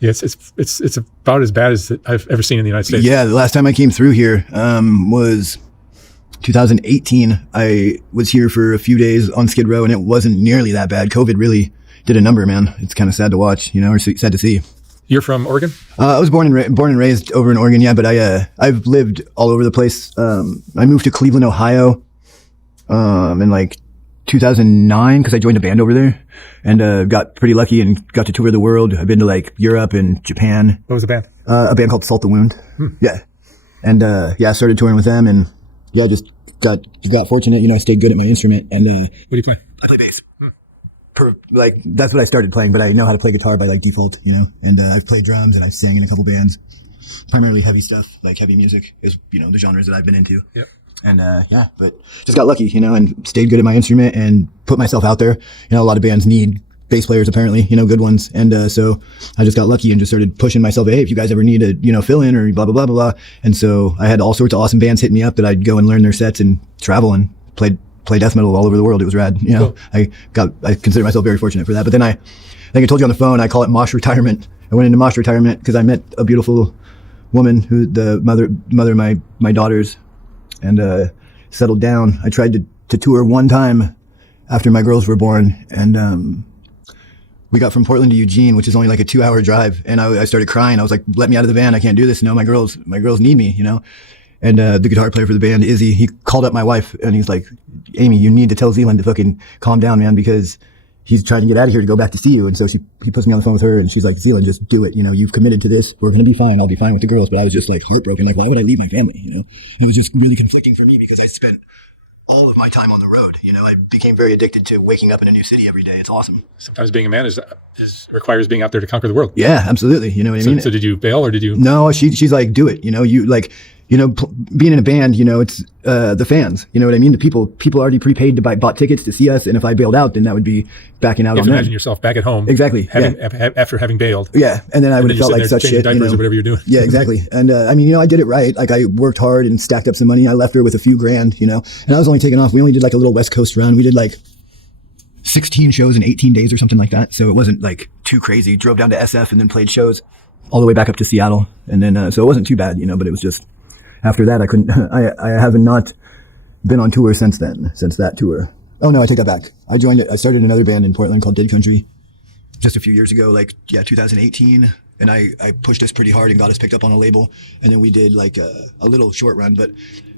Yeah, it's about as bad as I've ever seen in the United States. Yeah, the last time I came through here was 2018. I was here for a few days on Skid Row, and it wasn't nearly that bad. COVID really did a number, man. It's kind of sad to watch, or sad to see. You're from Oregon? I was born and raised over in Oregon, yeah, but I've lived all over the place. I moved to Cleveland, Ohio, in like 2009 because I joined a band over there, and got pretty lucky and got to tour the world. I've been to like Europe and Japan. What was the band? A band called Salt the Wound. Yeah, and I started touring with them, and yeah, just got fortunate. I stayed good at my instrument. And what do you play? I play bass. That's what I started playing, but I know how to play guitar by like default, and I've played drums and I've sang in a couple bands, primarily heavy stuff, like heavy music is, the genres that I've been into. Yep. And, but just got lucky, and stayed good at my instrument and put myself out there. A lot of bands need bass players apparently, good ones. And, so I just got lucky and just started pushing myself. Hey, if you guys ever need a, fill in or blah, blah, blah, blah, blah. And so I had all sorts of awesome bands hit me up that I'd go and learn their sets and travel and play death metal all over the world. It was rad. Cool. I consider myself very fortunate for that. But then I think I told you on the phone, I call it mosh retirement. I went into mosh retirement because I met a beautiful woman who the mother of my daughters, and settled down. I tried to tour one time after my girls were born, and we got from Portland to Eugene, which is only like a 2-hour drive, and I started crying. I was like, let me out of the van. I can't do this. No, my girls need me, And the guitar player for the band, Izzy, he called up my wife and he's like, Amy, you need to tell Zelen to fucking calm down, man, because he's trying to get out of here to go back to see you. And so he puts me on the phone with her and she's like, Zelen, just do it. You've committed to this. We're going to be fine. I'll be fine with the girls. But I was just like heartbroken. Like, why would I leave my family? It was just really conflicting for me because I spent all of my time on the road. I became very addicted to waking up in a new city every day. It's awesome. Sometimes being a man requires being out there to conquer the world. Yeah, absolutely. You know what I mean? So did you bail or did you? No, she's like, do it. Being in a band, it's the fans. You know what I mean? The people already prepaid to bought tickets to see us, and if I bailed out, then that would be backing out on them. Imagine yourself back at home. Exactly. After having bailed. Yeah, and then I would have felt like such shit. Diapers or whatever you're doing. Yeah, exactly. And I did it right. Like I worked hard and stacked up some money. I left her with a few grand, and I was only taking off. We only did like a little West Coast run. We did like 16 shows in 18 days or something like that. So it wasn't like too crazy. Drove down to SF and then played shows all the way back up to Seattle, and then so it wasn't too bad, but it was just. After that, I couldn't. I have not been on tour since then. Since that tour. Oh no, I take that back. I started another band in Portland called Dead Country, just a few years ago. 2018, and I pushed us pretty hard and got us picked up on a label. And then we did like a little short run. But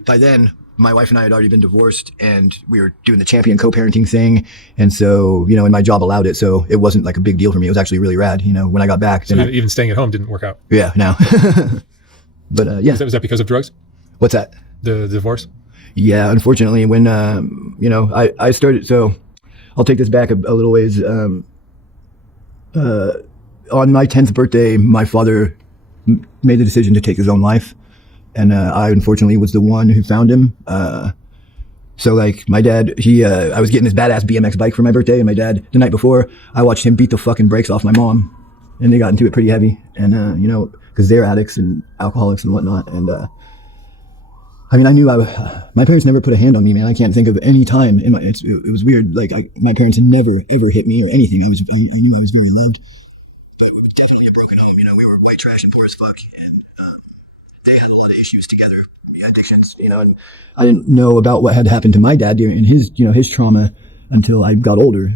by then, my wife and I had already been divorced, and we were doing the champion co-parenting thing. And so, and my job allowed it, so it wasn't like a big deal for me. It was actually really rad. When I got back. So even staying at home didn't work out. Yeah, no. But yeah. Was that because of drugs? What's that? The divorce? Yeah, unfortunately, when I started. So I'll take this back a little ways. On my 10th birthday, my father made the decision to take his own life, and I unfortunately was the one who found him. So like my dad, I was getting this badass BMX bike for my birthday, and my dad the night before, I watched him beat the fucking brakes off my mom, and they got into it pretty heavy, and because they're addicts and alcoholics and whatnot. And I knew my parents never put a hand on me, man. I can't think of any time in it was weird. Like my parents had never ever hit me or anything. I knew I was very loved, but we were definitely a broken home. We were white trash and poor as fuck, and they had a lot of issues together, addictions, and I didn't know about what had happened to my dad during his trauma until I got older,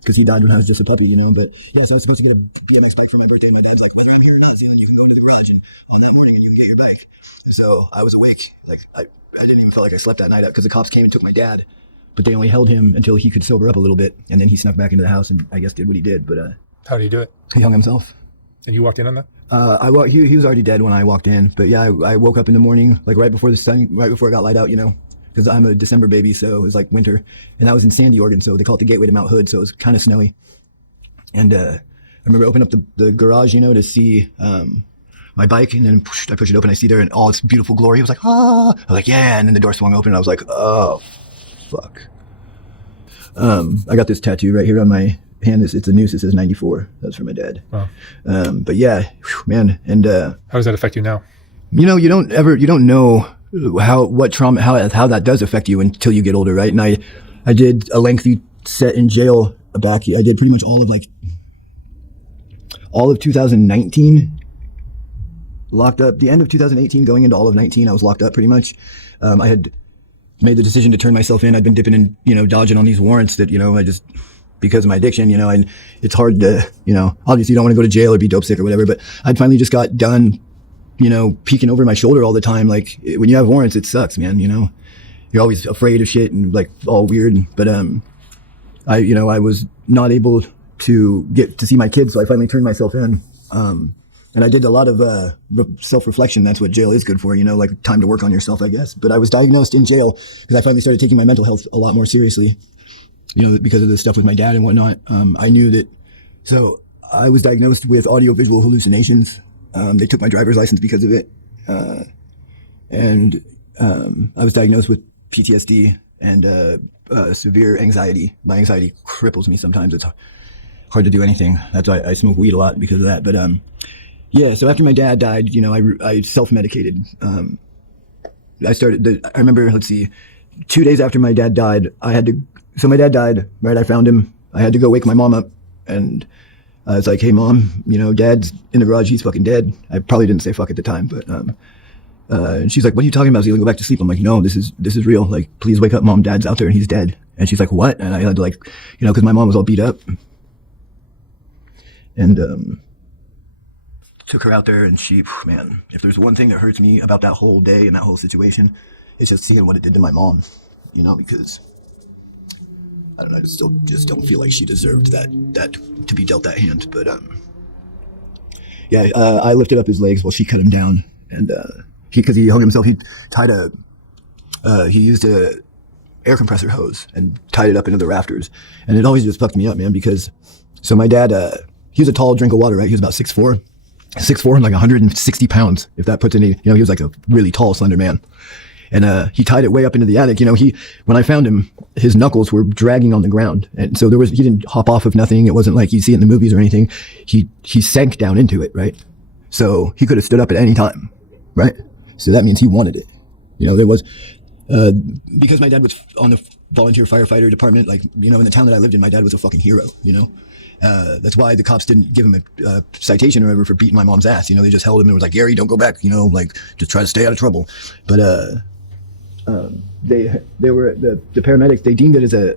because he died when I was just a puppy, but yeah, so I was supposed to get a BMX bike for my birthday, and my dad's like, whether I'm here or not, Zelen, you can go into the garage and on that morning and you can get your bike. So I was awake, like I didn't even feel like I slept that night because the cops came and took my dad, but they only held him until he could sober up a little bit, and then he snuck back into the house and I guess did what he did. But how did he do it? He hung himself. And you walked in on that? He was already dead when I walked in, but yeah, I woke up in the morning, like right before it got light out, because I'm a December baby, so it was like winter, and that was in Sandy, Oregon, so they call it the gateway to Mount Hood, so it was kind of snowy. And I remember opening up the garage, to see my bike, and then I push it open, I see there in all its beautiful glory. It was like, ah! I was like, yeah, and then the door swung open, and I was like, oh, fuck. I got this tattoo right here on my hand. It's a noose that says 94. That's for my dad. Wow. But yeah, man, and how does that affect you now? You don't know what trauma, how that does affect you until you get older, right? And I did a lengthy set in jail back. I did pretty much all all of 2019, locked up. The end of 2018, going into all of 19, I was locked up pretty much. I had made the decision to turn myself in. I'd been dipping and, dodging on these warrants that, I just, because of my addiction, and it's hard to, obviously you don't want to go to jail or be dope sick or whatever, but I finally just got done, peeking over my shoulder all the time. Like when you have warrants, it sucks, man. You're always afraid of shit and like all weird. But, I was not able to get to see my kids. So I finally turned myself in. And I did a lot of self-reflection. That's what jail is good for, like time to work on yourself, I guess. But I was diagnosed in jail because I finally started taking my mental health a lot more seriously, because of the stuff with my dad and whatnot. I knew that. So I was diagnosed with audiovisual hallucinations. They took my driver's license because of it. And I was diagnosed with PTSD and severe anxiety. My anxiety cripples me sometimes. It's hard to do anything. That's why I smoke weed a lot because of that. But yeah, so after my dad died, I self-medicated. I remember, 2 days after my dad died, so my dad died, right? I found him. I had to go wake my mom up, and I was like, hey mom, dad's in the garage, he's fucking dead. I probably didn't say fuck at the time, but and she's like, what are you talking about, Zelen? Go back to sleep. I'm like, no, this is real. Like, please wake up, mom, dad's out there and he's dead. And she's like, what? And I had to because my mom was all beat up. And took her out there, and she, man, if there's one thing that hurts me about that whole day and that whole situation, it's just seeing what it did to my mom, because I don't know, I just don't feel like she deserved that to be dealt that hand. But yeah, I lifted up his legs while she cut him down, and because he hung himself, he used a air compressor hose and tied it up into the rafters, and it always just fucked me up, man. Because so my dad, he was a tall drink of water, right? He was about 6'4" and like 160 pounds, if that puts any, he was like a really tall, slender man. And he tied it way up into the attic. When I found him, his knuckles were dragging on the ground. And so he didn't hop off of nothing. It wasn't like you see it in the movies or anything. He sank down into it, right? So he could have stood up at any time, right? So that means he wanted it. There was, because my dad was on the volunteer firefighter department, in the town that I lived in, my dad was a fucking hero, that's why the cops didn't give him a citation or whatever for beating my mom's ass. They just held him and was like, Gary, don't go back, just try to stay out of trouble. But they were the paramedics, they deemed it as a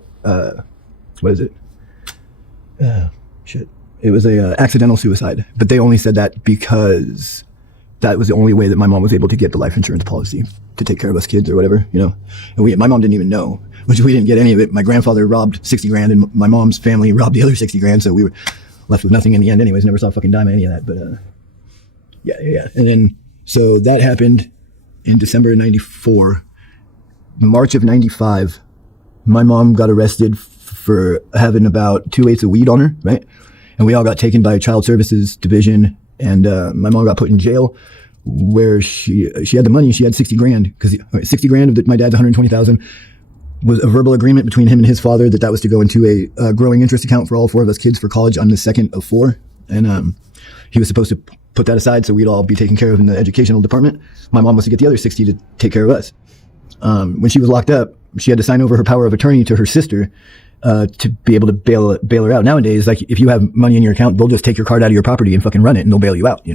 what is it? Shit. It was a accidental suicide, but they only said that because that was the only way that my mom was able to get the life insurance policy to take care of us kids or whatever, And my mom didn't even know, which we didn't get any of it. My grandfather robbed 60 grand and my mom's family robbed the other 60 grand. So we were left with nothing in the end anyways. Never saw a fucking dime of any of that. But yeah. And then, so that happened in December of 94. March of 95, my mom got arrested for having about 2 weights of weed on her, right? And we all got taken by Child Services Division. And my mom got put in jail where she had the money. She had 60 grand because 60 grand of my dad's 120,000 was a verbal agreement between him and his father that was to go into a growing interest account for all 4 of us kids for college on the second of 4. And he was supposed to put that aside so we'd all be taken care of in the educational department. My mom was to get the other 60 to take care of us. When she was locked up, she had to sign over her power of attorney to her sister to be able to bail her out. Nowadays, if you have money in your account, they'll just take your card out of your property and fucking run it and they'll bail you out,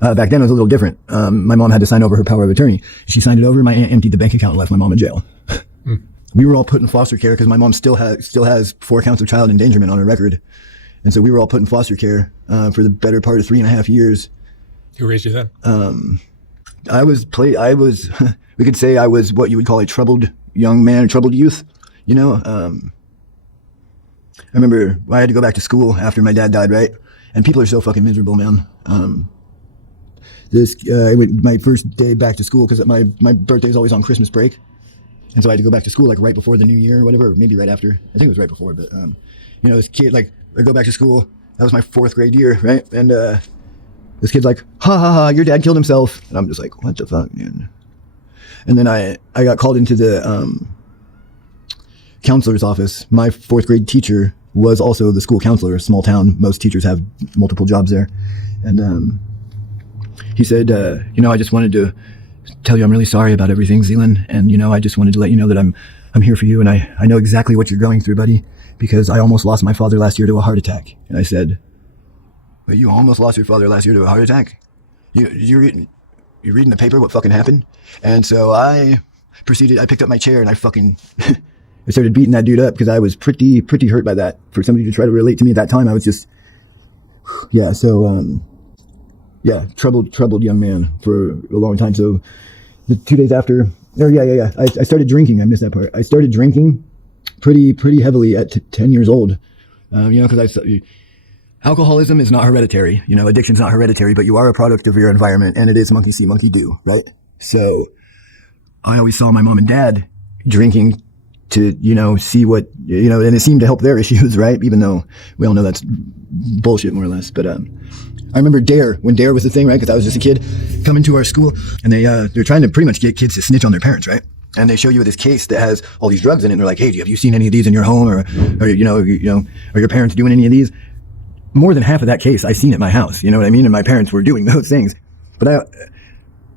Back then it was a little different. My mom had to sign over her power of attorney. She signed it over. My aunt emptied the bank account and left my mom in jail. We were all put in foster care because my mom still has 4 counts of child endangerment on her record. And so we were all put in foster care for the better part of 3.5 years. Who raised you then? We could say I was what you would call a troubled young man, a troubled youth, I remember I had to go back to school after my dad died, right? And people are so fucking miserable, man. My first day back to school, because my birthday is always on Christmas break. And so I had to go back to school right before the new year or whatever, or maybe right after. I think it was right before, but this kid, I go back to school. That was my 4th grade year, right? And this kid's like, ha ha ha, your dad killed himself. And I'm just like, what the fuck, man? And then I got called into the counselor's office. My 4th grade teacher was also the school counselor. Small town, most teachers have multiple jobs there. And he said, I just wanted to tell you I'm really sorry about everything, Zelen. And, I just wanted to let you know that I'm here for you. And I know exactly what you're going through, buddy, because I almost lost my father last year to a heart attack. And I said, But you almost lost your father last year to a heart attack. You're reading the paper what fucking happened. And so I picked up my chair and I fucking I started beating that dude up because I was pretty hurt by that. For somebody to try to relate to me at that time, I was just, yeah. So, troubled young man for a long time. So the 2 days after, I started drinking. I missed that part. I started drinking pretty heavily at 10 years old. Because alcoholism is not hereditary. Addiction's not hereditary, but you are a product of your environment, and it is monkey see, monkey do, right? So I always saw my mom and dad drinking to, see what, and it seemed to help their issues, right? Even though we all know that's bullshit, more or less. But I remember when DARE was the thing, right? Because I was just a kid coming to our school, and they're trying to pretty much get kids to snitch on their parents, right? And they show you this case that has all these drugs in it, and they're like, hey, have you seen any of these in your home, or are your parents doing any of these? More than half of that case I seen at my house, you know what I mean? And my parents were doing those things. But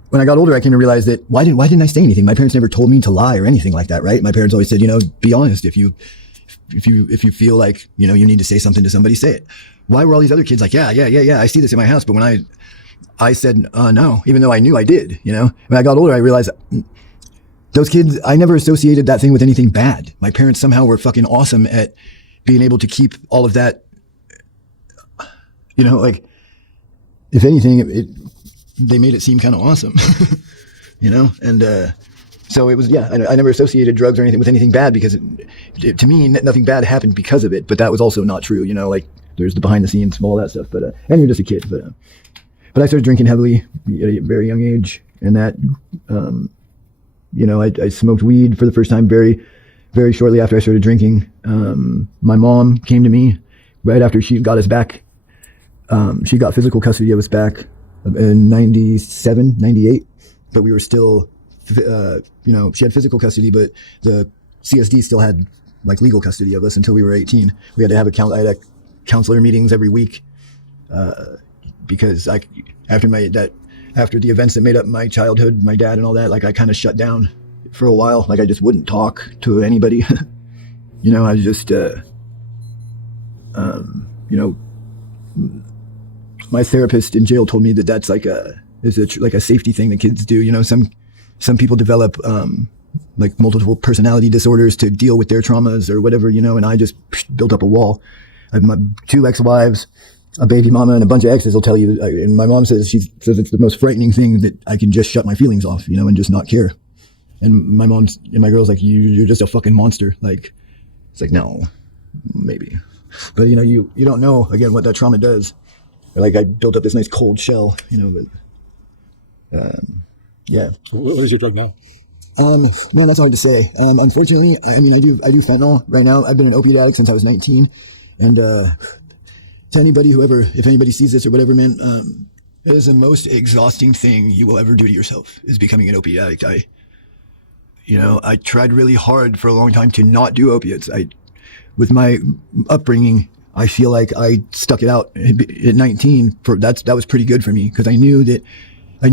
when I got older, I came to realize that why didn't I say anything? My parents never told me to lie or anything like that, right? My parents always said, be honest. If you feel like, you need to say something to somebody, say it. Why were all these other kids like, yeah, I see this in my house. But when I said, no, even though I knew I did, when I got older, I realized those kids, I never associated that thing with anything bad. My parents somehow were fucking awesome at being able to keep all of that, if anything, they made it seem kind of awesome, and so it was, I never associated drugs or anything with anything bad because to me, nothing bad happened because of it, but that was also not true, there's the behind the scenes of all that stuff, but and you're just a kid, but I started drinking heavily at a very young age, and that, I smoked weed for the first time very, very shortly after I started drinking. My mom came to me right after she got us back. She got physical custody of us back in 97, 98, but we were still, she had physical custody, but the CSD still had legal custody of us until we were 18. We had to have I had counselor meetings every week, because after the events that made up my childhood, my dad and all that, I kind of shut down for a while. I just wouldn't talk to anybody. I was just, my therapist in jail told me that that's like a safety thing that kids do. Some people develop multiple personality disorders to deal with their traumas or whatever, and I just built up a wall. I have my 2 ex-wives, a baby mama, and a bunch of exes will tell you. And my mom says it's the most frightening thing that I can just shut my feelings off, and just not care. And my girl's like, you're just a fucking monster. It's like, no, maybe, but you don't know again what that trauma does. I built up this nice cold shell, but yeah. What is your drug now? No, that's hard to say. Unfortunately, I do fentanyl right now. I've been an opiate addict since I was 19, and to anybody, if anybody sees this or whatever, man, it is the most exhausting thing you will ever do to yourself is becoming an opiate addict. I tried really hard for a long time to not do opiates. With my upbringing, I feel like I stuck it out at 19. That was pretty good for me because I knew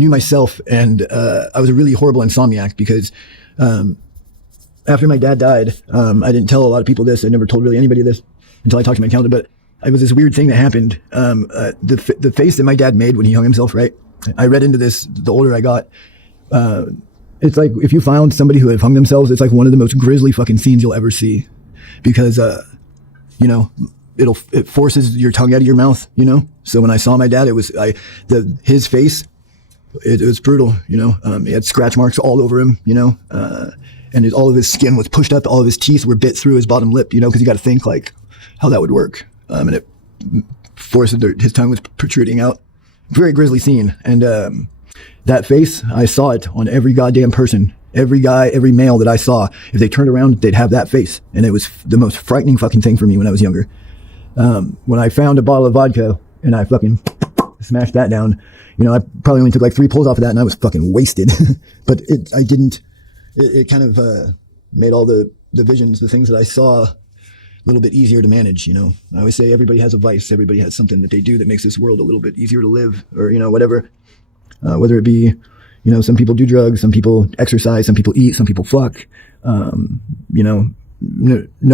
myself, and I was a really horrible insomniac because after my dad died, I didn't tell a lot of people this. I never told really anybody this until I talked to my accountant, but it was this weird thing that happened. The face that my dad made when he hung himself, right? I read into this the older I got. It's like if you found somebody who had hung themselves, it's like one of the most grisly fucking scenes you'll ever see because, it forces your tongue out of your mouth, So when I saw my dad, his face, it was brutal, he had scratch marks all over him, and all of his skin was pushed up. All of his teeth were bit through his bottom lip, because you got to think how that would work. And it forced his tongue was protruding out. Very grisly scene. And, that face, I saw it on every goddamn person. Every guy, every male that I saw, if they turned around, they'd have that face. And it was the most frightening fucking thing for me when I was younger. When I found a bottle of vodka and I fucking smashed that down, I probably only took 3 pulls off of that and I was fucking wasted. But it kind of made all the visions, the things that I saw a little bit easier to manage, I always say everybody has a vice. Everybody has something that they do that makes this world a little bit easier to live or, whatever. Whether it be, some people do drugs, some people exercise, some people eat, some people fuck. No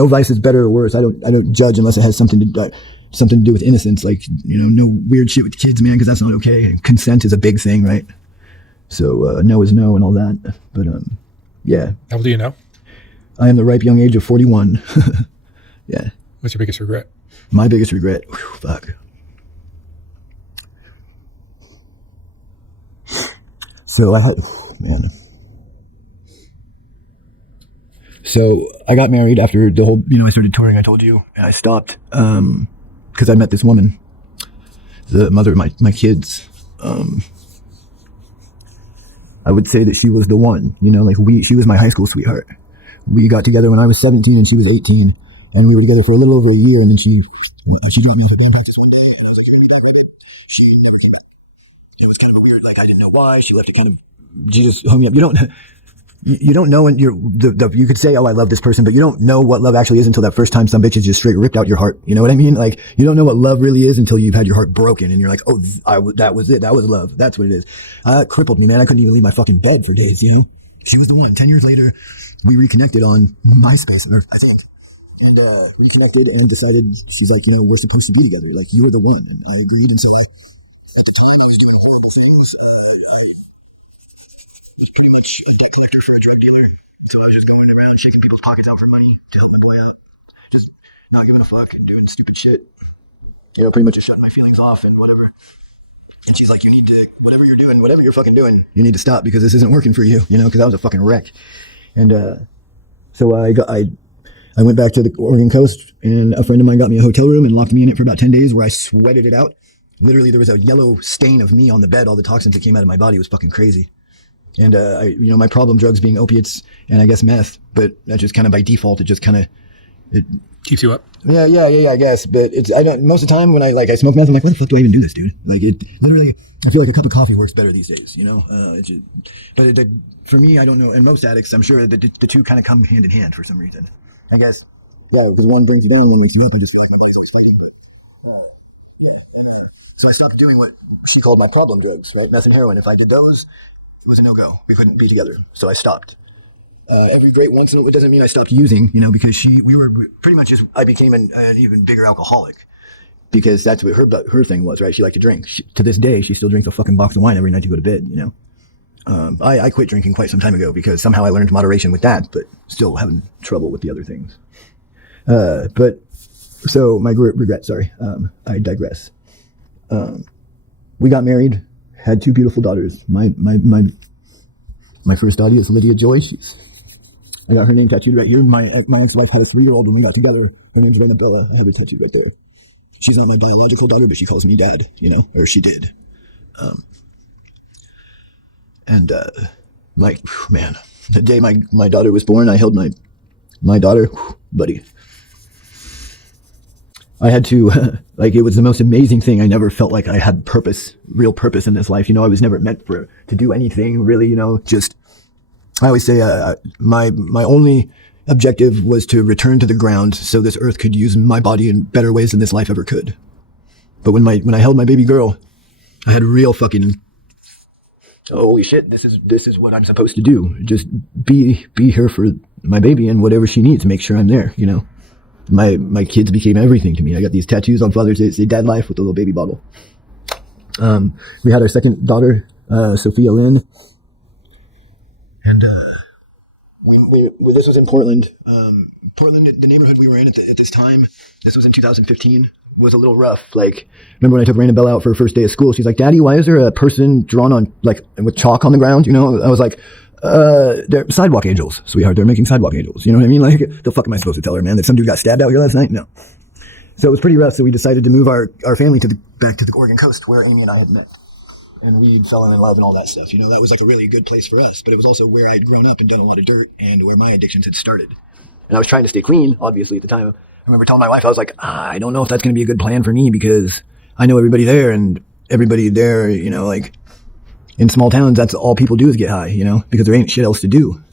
vice is better or worse. I don't judge unless it has something to something to do with innocence, like, no weird shit with kids, man, because that's not okay. Consent is a big thing, right? So no is no and all that. But yeah. How old do you know? I am the ripe young age of 41. Yeah. What's your biggest regret? My biggest regret? Whew, fuck. So So I got married after the whole, I started touring, I told you, and I stopped because I met this woman, the mother of my kids. I would say that she was the one, she was my high school sweetheart. We got together when I was 17 and she was 18, and we were together for a little over a year, and then she dropped me off at band practice one day, and I was like, "Oh my God, babe." She never came back. It was kind of weird, like I didn't know why. She left it kind of, she just hung me up. You don't know when you could say, "Oh, I love this person," but you don't know what love actually is until that first time some bitch has just straight ripped out your heart. You know what I mean? Like, you don't know what love really is until you've had your heart broken and you're like, "Oh, that was it. That was love. That's what it is." It crippled me, man. I couldn't even leave my fucking bed for days, She was the one. 10 years later, we reconnected on MySpace, I think. And reconnected and decided, she's like, we're supposed to be together. Like, you're the one. I agreed, and so I was pretty much a collector for a drug dealer. So I was just going around shaking people's pockets out for money to help them go out. Just not giving a fuck and doing stupid shit. Pretty much just shutting my feelings off and whatever. And she's like, you need to, whatever you're fucking doing, you need to stop because this isn't working for you, because I was a fucking wreck. And so I went back to the Oregon coast, and a friend of mine got me a hotel room and locked me in it for about 10 days where I sweated it out. Literally, there was a yellow stain of me on the bed. All the toxins that came out of my body was fucking crazy. And, my problem drugs being opiates and I guess meth, but that just kind of by default, it just kind of, it keeps you up. Yeah, I guess. But most of the time when I smoke meth, I'm like, why the fuck do I even do this, dude? Like, it literally, I feel like a cup of coffee works better these days, for me, I don't know. And most addicts, I'm sure the two kind of come hand in hand for some reason. I guess, yeah, because one brings you down, one wakes you up. I just feel like my body's always fighting, but, yeah. So I stopped doing what she called my problem drugs, right? Meth and heroin. If I did those, it was a no-go. We couldn't be together. So I stopped. Every great once in a while, it doesn't mean I stopped using, because we were pretty much I became an even bigger alcoholic because that's what her thing was, right? She liked to drink. To this day, she still drinks a fucking box of wine every night to go to bed, I quit drinking quite some time ago because somehow I learned moderation with that, but still having trouble with the other things. But so my regret, sorry, I digress. We got married, had two beautiful daughters. My first daughter is Lydia Joy. I got her name tattooed right here. My ex-wife had a 3-year-old when we got together. Her name's Raina Bella. I have it tattooed right there. She's not my biological daughter, but she calls me dad, or she did. The day my daughter was born, I held my daughter, buddy. I had to, it was the most amazing thing. I never felt like I had real purpose in this life. I was never meant to do anything really, just, I always say, my only objective was to return to the ground so this earth could use my body in better ways than this life ever could. But when I held my baby girl, I had real fucking, holy shit, this is what I'm supposed to do. Just be here for my baby and whatever she needs, make sure I'm there, My kids became everything to me. I got these tattoos on Father's Day. They say dad life with a little baby bottle. We had our second daughter, Sophia Lynn. And this was in Portland. Portland, the neighborhood we were in at this time, this was in 2015, was a little rough. Remember when I took Raina Bella out for her first day of school? She's like, "Daddy, why is there a person drawn on, with chalk on the ground?" I was like, they're sidewalk angels, sweetheart. They're making sidewalk angels. You know what I mean? The fuck am I supposed to tell her, man, that some dude got stabbed out here last night? No. So it was pretty rough. So we decided to move our family back to the Oregon coast where Amy and I had met. And we fell in love and all that stuff. That was a really good place for us. But it was also where I had grown up and done a lot of dirt and where my addictions had started. And I was trying to stay clean, obviously, at the time. I remember telling my wife, I was like, I don't know if that's going to be a good plan for me because I know everybody there and everybody there, in small towns, that's all people do is get high, because there ain't shit else to do.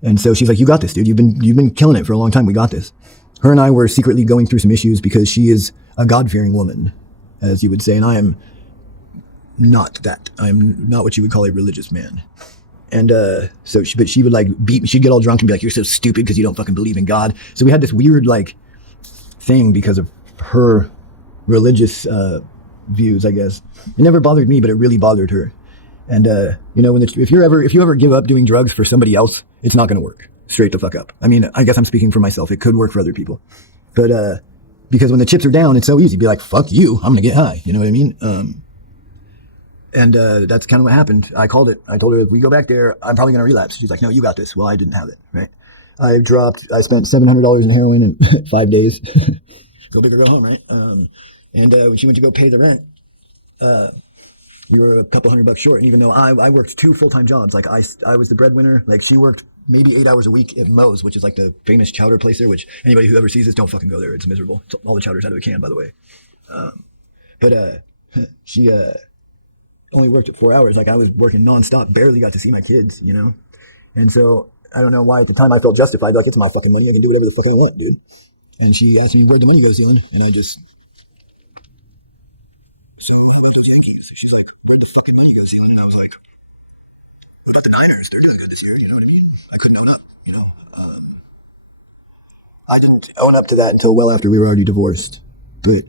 And so she's like, "You got this, dude. You've been killing it for a long time. We got this." Her and I were secretly going through some issues because she is a God-fearing woman, as you would say, and I am not that. I am not what you would call a religious man. And but she would beat me. She'd get all drunk and be like, "You're so stupid because you don't fucking believe in God." So we had this weird thing because of her religious views, I guess. It never bothered me, but it really bothered her. And you know, if you ever give up doing drugs for somebody else, it's not going to work. Straight the fuck up. I mean, I guess I'm speaking for myself. It could work for other people, but because when the chips are down, it's so easy. Be like, fuck you, I'm gonna get high. You know what I mean? And that's kind of what happened. I called it. I told her, if we go back there, I'm probably gonna relapse. She's like, no, you got this. Well, I didn't have it. Right? I spent $700 in heroin in 5 days. Go big or go home, right? And when she went to go pay the rent, we were a couple $100 short. And even though I worked 2 full-time jobs, like I was the breadwinner. Like she worked maybe 8 hours a week at Moe's, which is like the famous chowder place there, which anybody who ever sees this, don't fucking go there. It's miserable. It's all the chowder's out of a can, by the way. But she only worked at 4 hours. Like I was working nonstop, barely got to see my kids, you know? And so I don't know why at the time I felt justified. Like, it's my fucking money. I can do whatever the fuck I want, dude. And she asked me, where'd the money go, Zelen? And I just... So, she's like, where'd the fucking money go, Zelen? And I was like, what about the Niners? They're really good this year, you know what I mean? I couldn't own up, you know? I didn't own up to that until well after we were already divorced. But,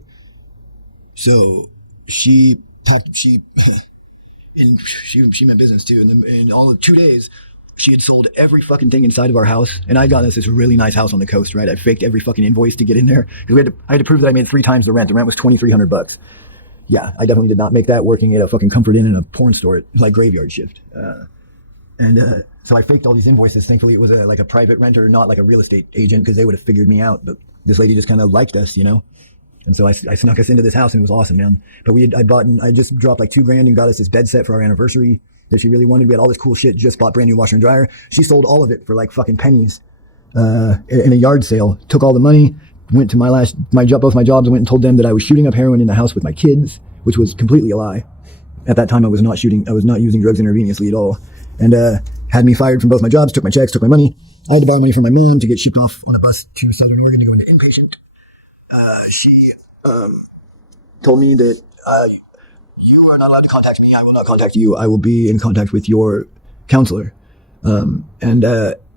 so, she meant business too. And in all of 2 days, she had sold every fucking thing inside of our house. And I got us this really nice house on the coast, right? I faked every fucking invoice to get in there. Because I had to prove that I made 3 times the rent. The rent was $2,300. Yeah, I definitely did not make that working at a fucking Comfort Inn and a porn store at like graveyard shift. So I faked all these invoices. Thankfully, it was like a private renter, not like a real estate agent, because they would have figured me out. But this lady just kind of liked us, you know? And so I snuck us into this house, and it was awesome, man. But I just dropped like $2,000 and got us this bed set for our anniversary that she really wanted. We had all this cool shit, just bought brand new washer and dryer. She sold all of it for like fucking pennies in a yard sale. Took all the money, went to both my jobs, and went and told them that I was shooting up heroin in the house with my kids, which was completely a lie. At that time, I was not using drugs intravenously at all. And had me fired from both my jobs, took my checks, took my money. I had to borrow money from my mom to get shipped off on a bus to Southern Oregon to go into inpatient. She told me that you are not allowed to contact me. I will not contact you. I will be in contact with your counselor. And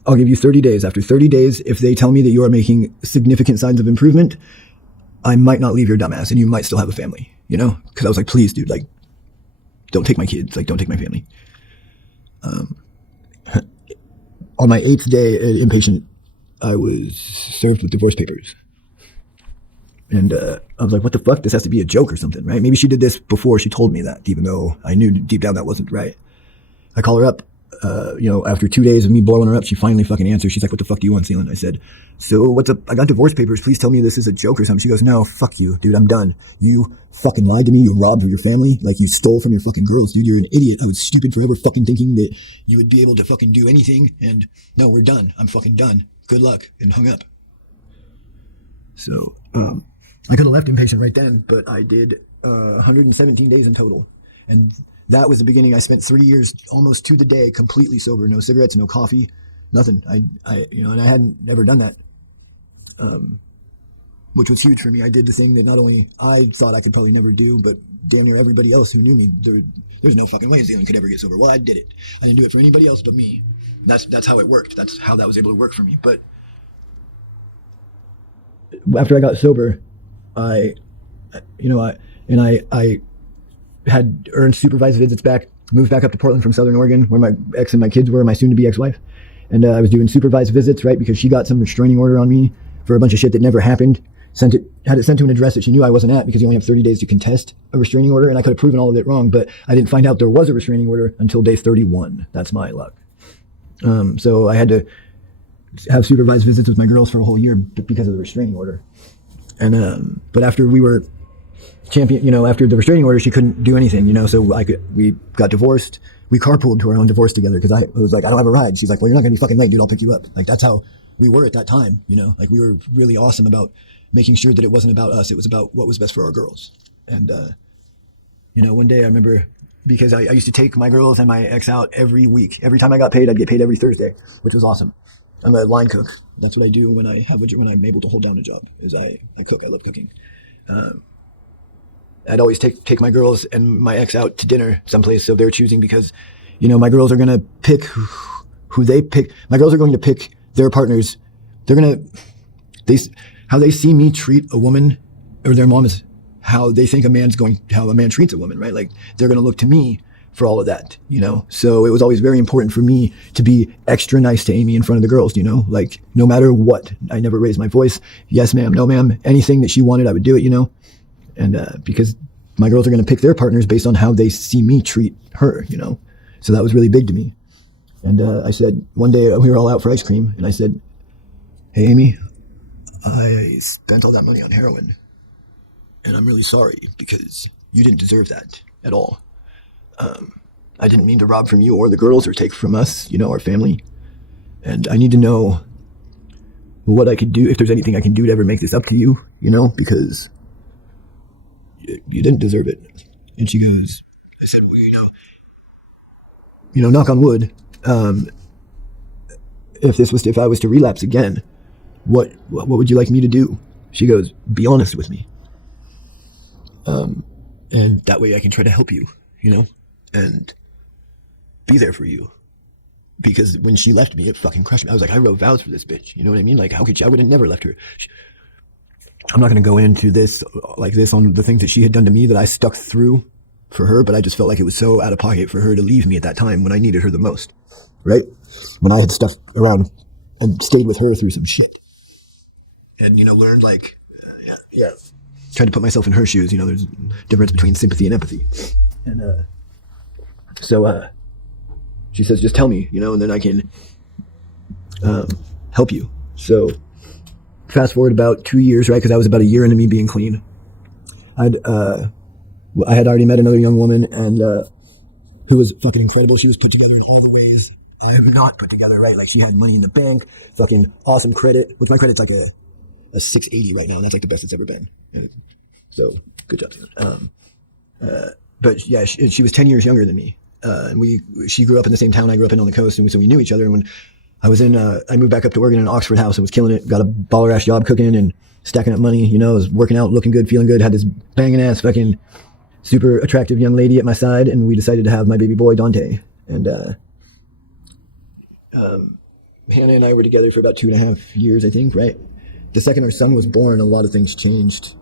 I'll give you 30 days. After 30 days, if they tell me that you are making significant signs of improvement, I might not leave your dumbass and you might still have a family, you know? Because I was like, please, dude, like, don't take my kids. Like, don't take my family. On my 8th day at inpatient, I was served with divorce papers. And I was like, what the fuck? This has to be a joke or something, right? Maybe she did this before she told me that, even though I knew deep down that wasn't right. I call her up, after 2 days of me blowing her up, she finally fucking answers. She's like, what the fuck do you want, Zelen? I said, so what's up? I got divorce papers. Please tell me this is a joke or something. She goes, no, fuck you, dude. I'm done. You fucking lied to me. You robbed your family. Like, you stole from your fucking girls, dude. You're an idiot. I was stupid for ever fucking thinking that you would be able to fucking do anything. And no, we're done. I'm fucking done. Good luck. And hung up. So, I could have left inpatient right then, but I did 117 days in total. And that was the beginning. I spent 3 years, almost to the day, completely sober. No cigarettes, no coffee, nothing. And I hadn't never done that, which was huge for me. I did the thing that not only I thought I could probably never do, but damn near everybody else who knew me, there's no fucking way Zelen could ever get sober. Well, I did it. I didn't do it for anybody else but me. That's how it worked. That's how that was able to work for me. But after I got sober, I had earned supervised visits back, moved back up to Portland from Southern Oregon, where my ex and my kids were, my soon-to-be ex-wife. And I was doing supervised visits, right, because she got some restraining order on me for a bunch of shit that never happened. Had it sent to an address that she knew I wasn't at, because you only have 30 days to contest a restraining order, and I could have proven all of it wrong, but I didn't find out there was a restraining order until day 31. That's my luck. So I had to have supervised visits with my girls for a whole year because of the restraining order. And but after we were after the restraining order, she couldn't do anything, so we got divorced. We carpooled to our own divorce together, because I was like, I don't have a ride. She's like, well, you're not gonna be fucking late, dude. I'll pick you up. Like, that's how we were at that time, like we were really awesome about making sure that it wasn't about us. It was about what was best for our girls. And one day I remember, because I used to take my girls and my ex out every week. Every time I got paid, I'd get paid every Thursday, which was awesome. I'm a line cook. That's what I do when I'm able to hold down a job. Is I cook. I love cooking. I'd always take my girls and my ex out to dinner someplace, so they're choosing, because my girls are gonna pick who they pick. My girls are going to pick their partners. How they see me treat a woman or their mom is how they think how a man treats a woman, right? Like they're going to look to me for all of that, you know? So it was always very important for me to be extra nice to Amy in front of the girls, you know? Like no matter what, I never raised my voice. Yes, ma'am. No, ma'am. Anything that she wanted, I would do it, you know? And because my girls are going to pick their partners based on how they see me treat her, you know? So that was really big to me. And I said, one day we were all out for ice cream, and I said, hey, Amy, I spent all that money on heroin, and I'm really sorry because you didn't deserve that at all. I didn't mean to rob from you or the girls or take from us, you know, our family. And I need to know what I could do, if there's anything I can do to ever make this up to you, you know, because you didn't deserve it. And she goes, I said, well, you know, knock on wood, if I was to relapse again, what would you like me to do? She goes, be honest with me. And that way I can try to help you, you know, and be there for you. Because when she left me, it fucking crushed me. I was like, I wrote vows for this bitch. You know what I mean? Like, how could she? I would have never left her. I'm not going to go into this on the things that she had done to me that I stuck through for her, but I just felt like it was so out of pocket for her to leave me at that time when I needed her the most, right? When I had stuck around and stayed with her through some shit. And, you know, learned like, tried to put myself in her shoes. You know, there's a difference between sympathy and empathy. And so she says, just tell me, you know, and then I can help you. So fast forward about 2 years, right? Because I was about a year into me being clean. I had already met another young woman, and who was fucking incredible. She was put together in all the ways I'm not put together, right? Like she had money in the bank, fucking awesome credit, which my credit's like a 680 right now, and that's like the best it's ever been. So good job, Zelen. But yeah, she was 10 years younger than me. And she grew up in the same town I grew up in on the coast, and so we knew each other. And when I moved back up to Oregon in an Oxford house and was killing it, got a baller ass job cooking and stacking up money, you know, I was working out, looking good, feeling good, had this banging ass fucking super attractive young lady at my side, and we decided to have my baby boy, Dante. And Hannah and I were together for about 2.5 years, I think, right? The second our son was born, a lot of things changed.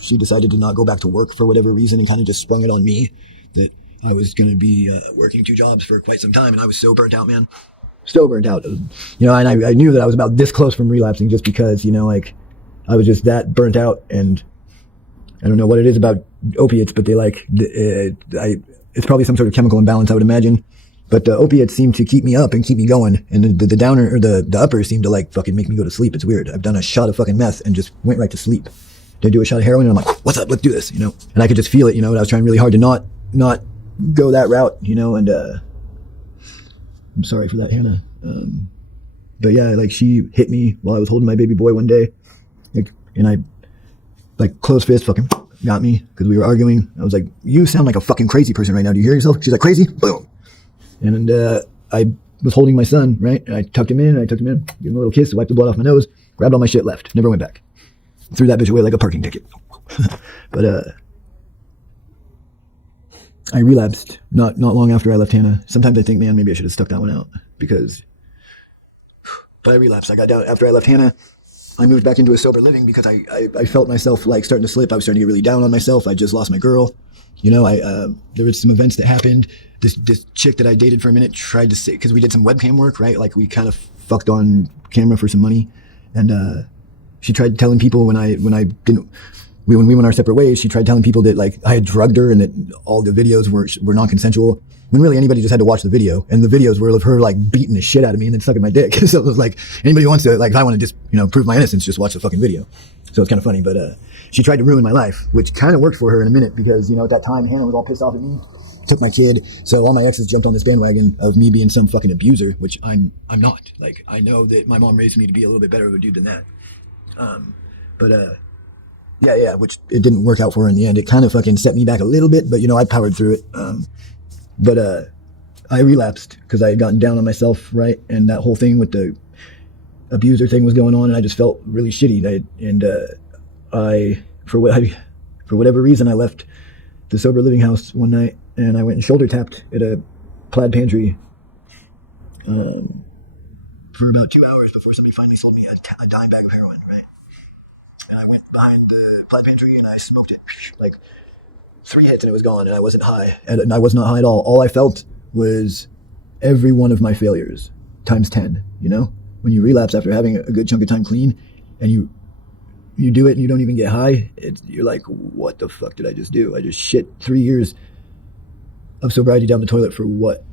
She decided to not go back to work for whatever reason and kind of just sprung it on me that I was going to be working 2 jobs for quite some time. And I was so burnt out, man. So burnt out. You know, and I knew that I was about this close from relapsing just because, you know, like I was just that burnt out. And I don't know what it is about opiates, but they it's probably some sort of chemical imbalance, I would imagine. But the opiates seem to keep me up and keep me going. And the downer or the uppers seem to like fucking make me go to sleep. It's weird. I've done a shot of fucking meth and just went right to sleep. Then I do a shot of heroin and I'm like, what's up? Let's do this, you know? And I could just feel it, you know, and I was trying really hard to not go that route, you know, and I'm sorry for that, Hannah. But yeah, like she hit me while I was holding my baby boy one day. And I like closed fist fucking got me because we were arguing. I was like, you sound like a fucking crazy person right now. Do you hear yourself? She's like, crazy? Boom. And I was holding my son, right? And I tucked him in, gave him a little kiss, wiped the blood off my nose, grabbed all my shit, left. Never went back. Threw that bitch away like a parking ticket. But I relapsed not long after I left Hannah. Sometimes I think, man, maybe I should have stuck that one out but I relapsed. I got down after I left Hannah. I moved back into a sober living because I felt myself like starting to slip. I was starting to get really down on myself. I just lost my girl. You know, there were some events that happened. This chick that I dated for a minute tried to say, because we did some webcam work, right? Like we kind of fucked on camera for some money. And she tried telling people when we went our separate ways, she tried telling people that like I had drugged her and that all the videos were non-consensual, when really anybody just had to watch the video, and the videos were of her like beating the shit out of me and then sucking my dick. So it was like, anybody who wants to, like, if I want to just, you know, prove my innocence, just watch the fucking video. So it's kind of funny, but she tried to ruin my life, which kind of worked for her in a minute because, you know, at that time Hannah was all pissed off at me, took my kid, so all my exes jumped on this bandwagon of me being some fucking abuser, which I'm not. Like, I know that my mom raised me to be a little bit better of a dude than that. Yeah, which it didn't work out for her in the end. It kind of fucking set me back a little bit, but, you know, I powered through it. But I relapsed because I had gotten down on myself, right? And that whole thing with the abuser thing was going on, and I just felt really shitty. For whatever reason, I left the sober living house one night, and I went and shoulder tapped at a plaid pantry for about 2 hours before somebody finally sold me a dime bag of heroin, right? and I went behind the plant pantry and I smoked it. Like 3 hits and it was gone, and I wasn't high. And I was not high at all. All I felt was every one of my failures times 10, you know? When you relapse after having a good chunk of time clean, and you do it and you don't even get high, you're like, what the fuck did I just do? I just shit 3 years of sobriety down the toilet for what?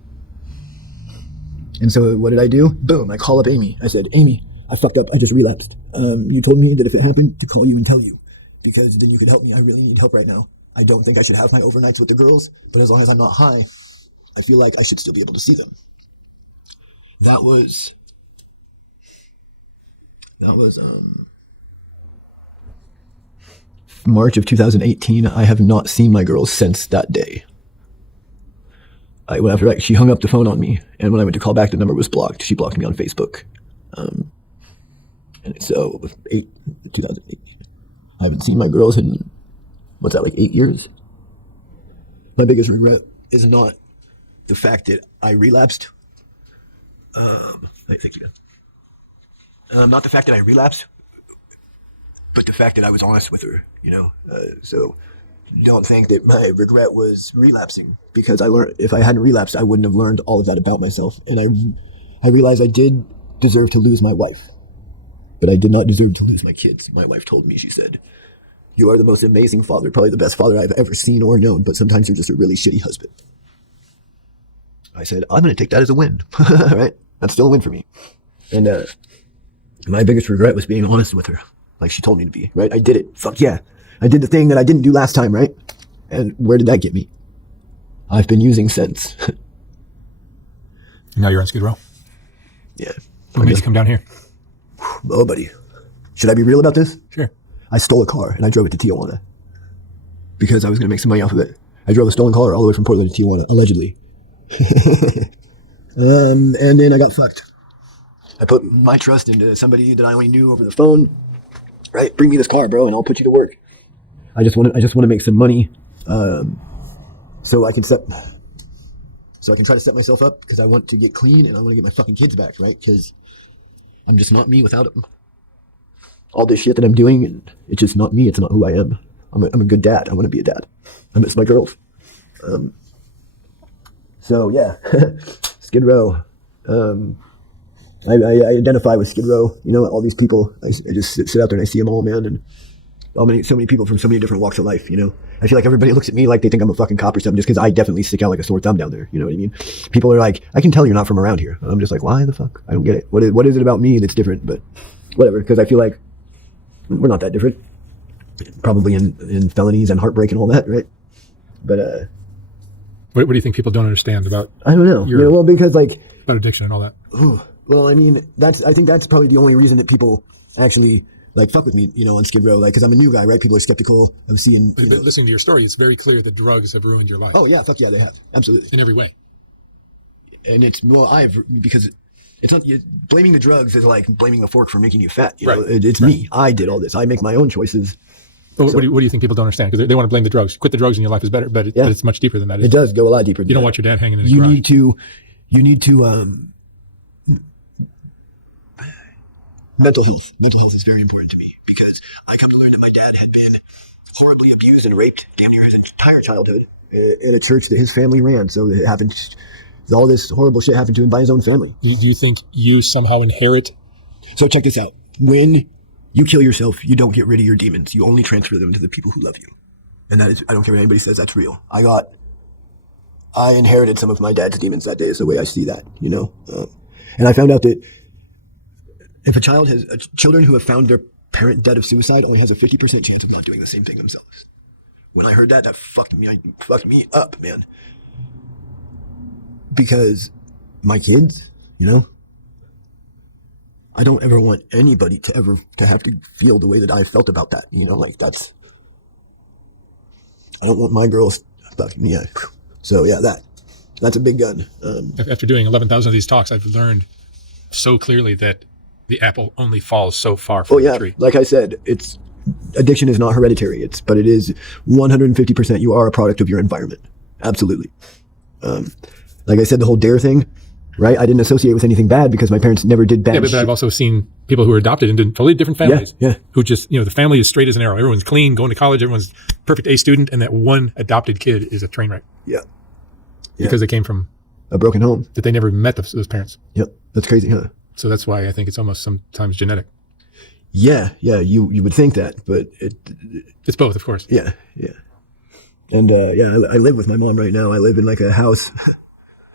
And so what did I do? Boom, I call up Amy. I said, Amy, I fucked up. I just relapsed. You told me that if it happened, to call you and tell you, because then you could help me. I really need help right now. I don't think I should have my overnights with the girls, but as long as I'm not high, I feel like I should still be able to see them. That was March of 2018. I have not seen my girls since that day. She hung up the phone on me, and when I went to call back, the number was blocked. She blocked me on Facebook. And so 2008. I haven't seen my girls in, what's that, like 8 years? My biggest regret is not the fact that I relapsed. Thank you. Not the fact that I relapsed, but the fact that I was honest with her, you know? So don't think that my regret was relapsing, because I learned, if I hadn't relapsed, I wouldn't have learned all of that about myself. And I realized I did deserve to lose my wife, but I did not deserve to lose my kids. My wife told me, she said, you are the most amazing father, probably the best father I've ever seen or known, but sometimes you're just a really shitty husband. I said, I'm going to take that as a win, right? That's still a win for me. And my biggest regret was being honest with her, like she told me to be, right? I did it. Fuck yeah. I did the thing that I didn't do last time, right? And where did that get me? I've been using since. Now you're on Skid Row? Yeah. What made you come down here? Oh, buddy. Should I be real about this? Sure. I stole a car and I drove it to Tijuana because I was going to make some money off of it. I drove a stolen car all the way from Portland to Tijuana, allegedly. And then I got fucked. I put my trust into somebody that I only knew over the phone. Right? Bring me this car, bro, and I'll put you to work. I just want to make some money, so I can try to set myself up, because I want to get clean and I want to get my fucking kids back, right? Because I'm just not me without them. All this shit that I'm doing, and it's just not me. It's not who I am. I'm a good dad. I want to be a dad. I miss my girls. So yeah, Skid Row. I identify with Skid Row. You know, all these people. I just sit out there and I see them all, man, and so many people from so many different walks of life. You know, I feel like everybody looks at me like they think I'm a fucking cop or something, just because I definitely stick out like a sore thumb down there. You know what I mean? People are like, I can tell you're not from around here. And I'm just like, why the fuck? I don't get it. What is it about me that's different? But whatever, because I feel like we're not that different. Probably in felonies and heartbreak and all that, right? But what do you think people don't understand about? I don't know. Yeah, well, because like about addiction and all that. Well, I mean, I think that's probably the only reason that people actually like fuck with me, you know, on Skid Row, like, because I'm a new guy, right? People are skeptical of seeing. But listening to your story, it's very clear that drugs have ruined your life. Oh yeah, fuck yeah, they have, absolutely, in every way. And it's because it's not, blaming the drugs is like blaming the fork for making you fat. You know? It's right. Me. I did all this. I make my own choices. But what do you think people don't understand? Because they want to blame the drugs. Quit the drugs and your life is better, but it's much deeper than that. It does go a lot deeper. You don't want your dad hanging in his garage. You need to. Mental health. Mental health is very important to me, because I come to learn that my dad had been horribly abused and raped damn near his entire childhood in a church that his family ran. So it happened. All this horrible shit happened to him by his own family. Do you think you somehow inherit? So check this out. When you kill yourself, you don't get rid of your demons. You only transfer them to the people who love you. And that is, I don't care what anybody says, that's real. I inherited some of my dad's demons that day, is the way I see that, you know? And I found out that if children who have found their parent dead of suicide only has a 50% chance of not doing the same thing themselves. When I heard that fucked me up, man. Because my kids, you know, I don't ever want anybody to have to feel the way that I felt about that. You know, like I don't want my girls fucking me up. So yeah, that's a big gun. After doing 11,000 of these talks, I've learned so clearly that the apple only falls so far from the tree. Like I said, addiction is not hereditary. But it is 150%. You are a product of your environment. Absolutely. Like I said, the whole DARE thing, right? I didn't associate with anything bad because my parents never did bad Yeah, but shit. I've also seen people who are adopted into totally different families. Yeah. Who just, the family is straight as an arrow. Everyone's clean, going to college. Everyone's perfect A student. And that one adopted kid is a train wreck. Yeah. Because they came from A broken home. that they never met those parents. Yep. That's crazy, huh? So that's why I think it's almost sometimes genetic. Yeah. You would think that, but It's both, of course. yeah. And I live with my mom right now. I live in like a house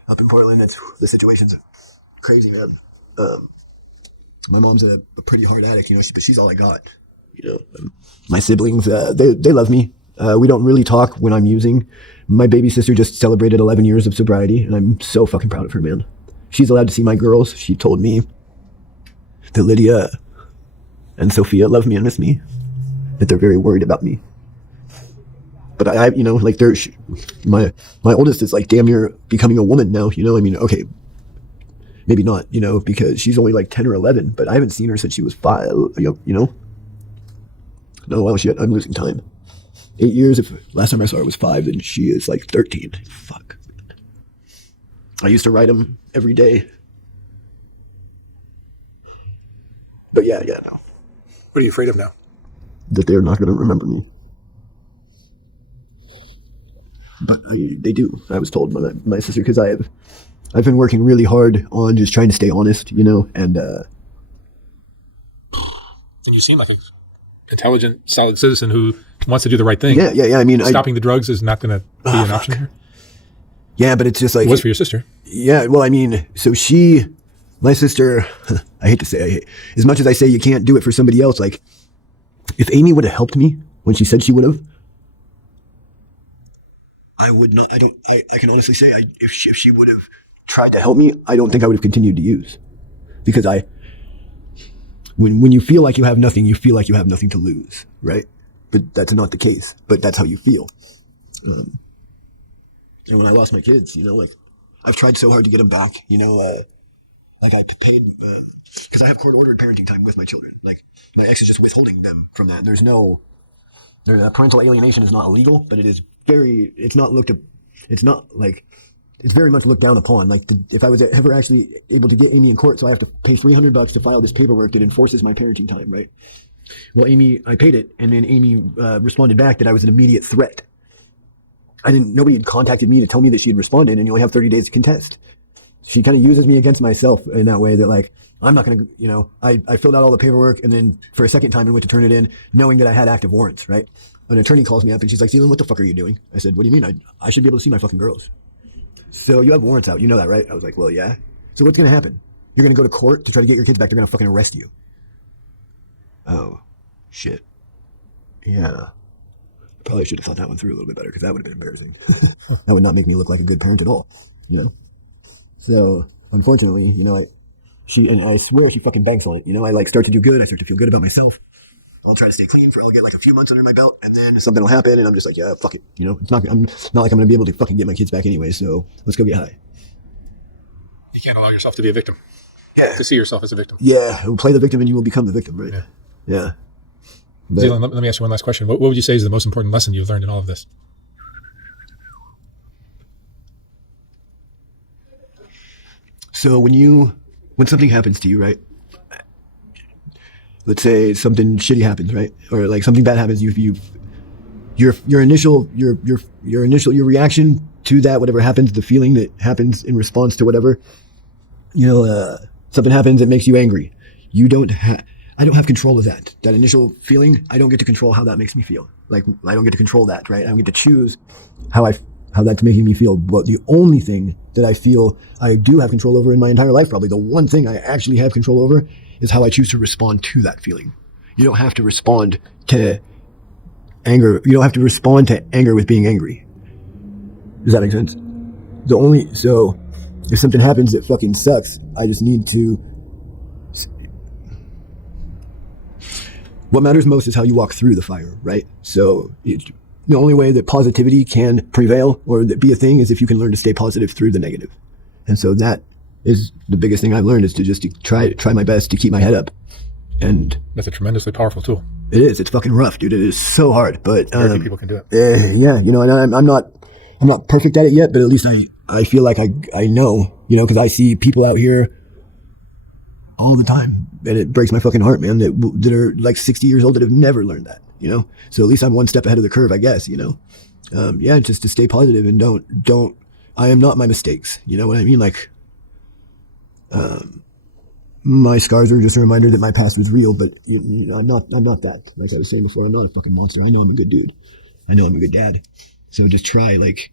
up in Portland. The situation's crazy, man. My mom's a pretty hard addict, but she's all I got. My siblings, they love me. We don't really talk when I'm using. My baby sister just celebrated 11 years of sobriety, and I'm so fucking proud of her, man. She's allowed to see my girls. She told me that Lydia and Sophia love me and miss me, that they're very worried about me. But I like my oldest is like damn near becoming a woman now. Okay, maybe not, because she's only like 10 or 11, but I haven't seen her since she was 5. No, well, shit, I'm losing time. 8 years. If last time I saw her was 5, and she is like 13. Fuck. I used to write them every day. But yeah, no. What are you afraid of now? That they're not going to remember me. But they do. I was told by my sister, because I've been working really hard on just trying to stay honest, and you seem like an intelligent, solid citizen who wants to do the right thing. Yeah. I mean, stopping the drugs is not going to be an option here. Yeah, but it's just like It was for your sister. Yeah, well, I mean, so my sister, I hate to say, as much as I say you can't do it for somebody else, like, if Amy would have helped me when she said she would have, I would not. I can honestly say, if she would have tried to help me, I don't think I would have continued to use, because when you feel like you have nothing, you feel like you have nothing to lose, right? But that's not the case. But that's how you feel. And when I lost my kids, like, I've tried so hard to get them back. Like I paid because I have court-ordered parenting time with my children. Like, my ex is just withholding them from that. Parental alienation is not illegal, but it's very much looked down upon. Like, if I was ever actually able to get Amy in court, so I have to pay $300 to file this paperwork that enforces my parenting time, right? Well, I paid it, and then Amy responded back that I was an immediate threat. Nobody had contacted me to tell me that she had responded, and you only have 30 days to contest. She kind of uses me against myself in that way, that like, I'm not going to, I filled out all the paperwork, and then for a second time I went to turn it in knowing that I had active warrants, right? An attorney calls me up and she's like, Zelen, what the fuck are you doing? I said, what do you mean? I should be able to see my fucking girls. So you have warrants out, you know that, right? I was like, well, yeah. So what's going to happen? You're going to go to court to try to get your kids back. They're going to fucking arrest you. Oh, shit. Yeah. Probably should have thought that one through a little bit better, because that would have been embarrassing. That would not make me look like a good parent at all, So, unfortunately, I swear she fucking banks on it. I like start to do good. I start to feel good about myself. I'll try to stay clean I'll get like a few months under my belt, and then something will happen, and I'm just like, yeah, fuck it. I'm not like I'm going to be able to fucking get my kids back anyway, so let's go get high. You can't allow yourself to be a victim. Yeah. To see yourself as a victim. Yeah. Play the victim and you will become the victim, right? Yeah. But, Zelen, let me ask you one last question. What would you say is the most important lesson you've learned in all of this? So when something happens to you, right? Let's say something shitty happens, right? Or like something bad happens, your initial reaction to that, whatever happens, the feeling that happens in response to whatever, something happens that makes you angry. I don't have control of that. That initial feeling, I don't get to control how that makes me feel. Like, I don't get to control that, right? I don't get to choose how that's making me feel. But the only thing that I feel I do have control over in my entire life, probably the one thing I actually have control over, is how I choose to respond to that feeling. You don't have to respond to anger. You don't have to respond to anger with being angry. Does that make sense? So if something happens that fucking sucks, I just need to. What matters most is how you walk through the fire, right? So the only way that positivity can prevail or that be a thing is if you can learn to stay positive through the negative. And so that is the biggest thing I've learned, is to just try my best to keep my head up. And that's a tremendously powerful tool. It is. It's fucking rough, dude. It is so hard, but very few people can do it. Yeah, and I'm not perfect at it yet, but at least I feel like I know, you know, because I see people out here all the time, and it breaks my fucking heart, man, that are like 60 years old that have never learned that, you know. So at least I'm one step ahead of the curve, I guess, you know. Yeah, just to stay positive and don't. I am not my mistakes. You know what I mean? Like, my scars are just a reminder that my past was real, but you know, I'm not that. Like I was saying before, I'm not a fucking monster. I know I'm a good dude. I know I'm a good dad. So just try, like,